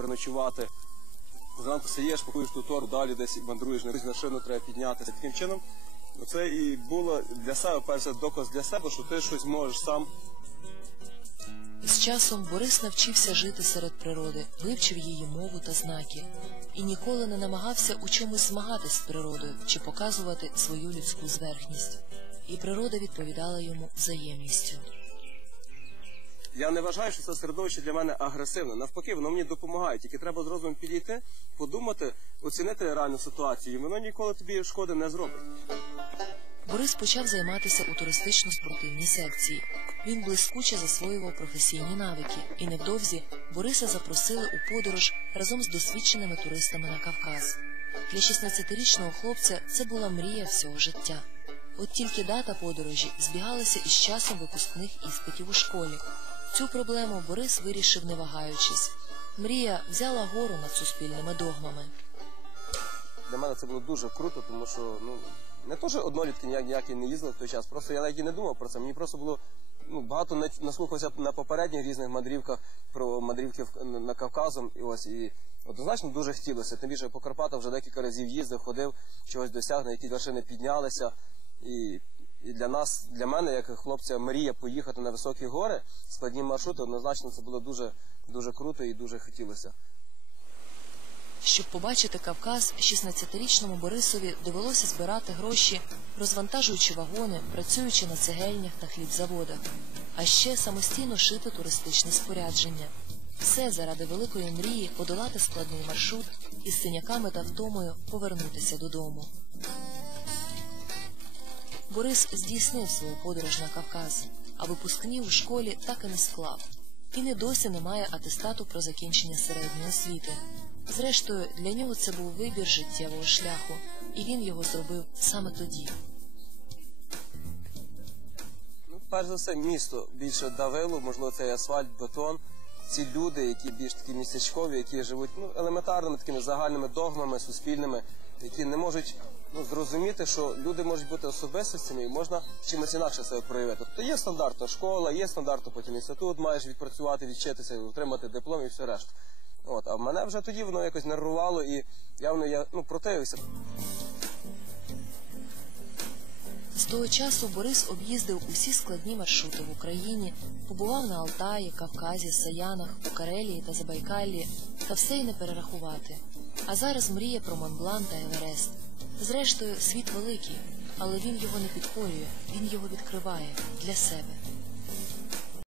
переночувати. Зранку стаєш, пакуєш ту торбу, далі десь мандруєш, на шину треба піднятися. Таким чином, це і було для себе перше доказ для себе, що ти щось можеш сам. З часом Борис навчився жити серед природи, вивчив її мову та знаки і ніколи не намагався у чомусь змагатись з природою чи показувати свою людську зверхність. І природа відповідала йому взаємністю. Я не вважаю, що це середовище для мене агресивне. Навпаки, воно мені допомагає. Тільки треба з розумом підійти, подумати, оцінити реальну ситуацію, воно ніколи тобі шкоди не зробить. Борис почав займатися у туристично-спортивній секції. Він блискуче засвоював професійні навики, і невдовзі Бориса запросили у подорож разом з досвідченими туристами на Кавказ. Для 16-річного хлопця це була мрія всього життя. От тільки дата подорожі збігалася із часом випускних іспитів у школі. Цю проблему Борис вирішив не вагаючись. Мрія взяла гору над суспільними догмами. Для мене це було дуже круто, тому що ну не то, що однолітки ніяк ніякі не їздили в той час. Просто я навіть і не думав про це. Мені просто було ну багато на- наслухався на попередніх різних мандрівках про мандрівки на Кавказом. І ось і однозначно дуже хотілося. Тим більше по Карпатах вже декілька разів їздив, ходив, чогось досяг, на які вершини піднялися. І, і для нас, для мене, як хлопця, мрія поїхати на високі гори, складні маршрути, однозначно це було дуже дуже круто і дуже хотілося. Щоб побачити Кавказ, 16-річному Борисові довелося збирати гроші, розвантажуючи вагони, працюючи на цегельнях та хлібзаводах, а ще самостійно шити туристичне спорядження. Все заради великої мрії подолати складний маршрут і з синяками та втомою повернутися додому. Борис здійснив свою подорож на Кавказ, а випускні у школі так і не склав. Він і досі не має атестату про закінчення середньої освіти. Зрештою, для нього це був вибір життєвого шляху, і він його зробив саме тоді. Ну, перш за все, місто більше давило, можливо, це асфальт, бетон. Ці люди, які більш такі містечкові, які живуть ну, елементарними такими загальними догмами, суспільними, які не можуть ну, зрозуміти, що люди можуть бути особистостями і можна чимось інакше себе проявити. Тобто є стандартна школа, є стандартно потім інститут, маєш відпрацювати, відчитися, отримати диплом і все решта. От, а мене вже тоді воно якось нервувало і явно я ну, противився. З того часу Борис об'їздив усі складні маршрути в Україні, побував на Алтаї, Кавказі, Саянах, у Карелії та Забайкаллі, та все й не перерахувати. А зараз мріє про Монблан та Еверест. Зрештою, світ великий, але він його не підкорює, він його відкриває для себе.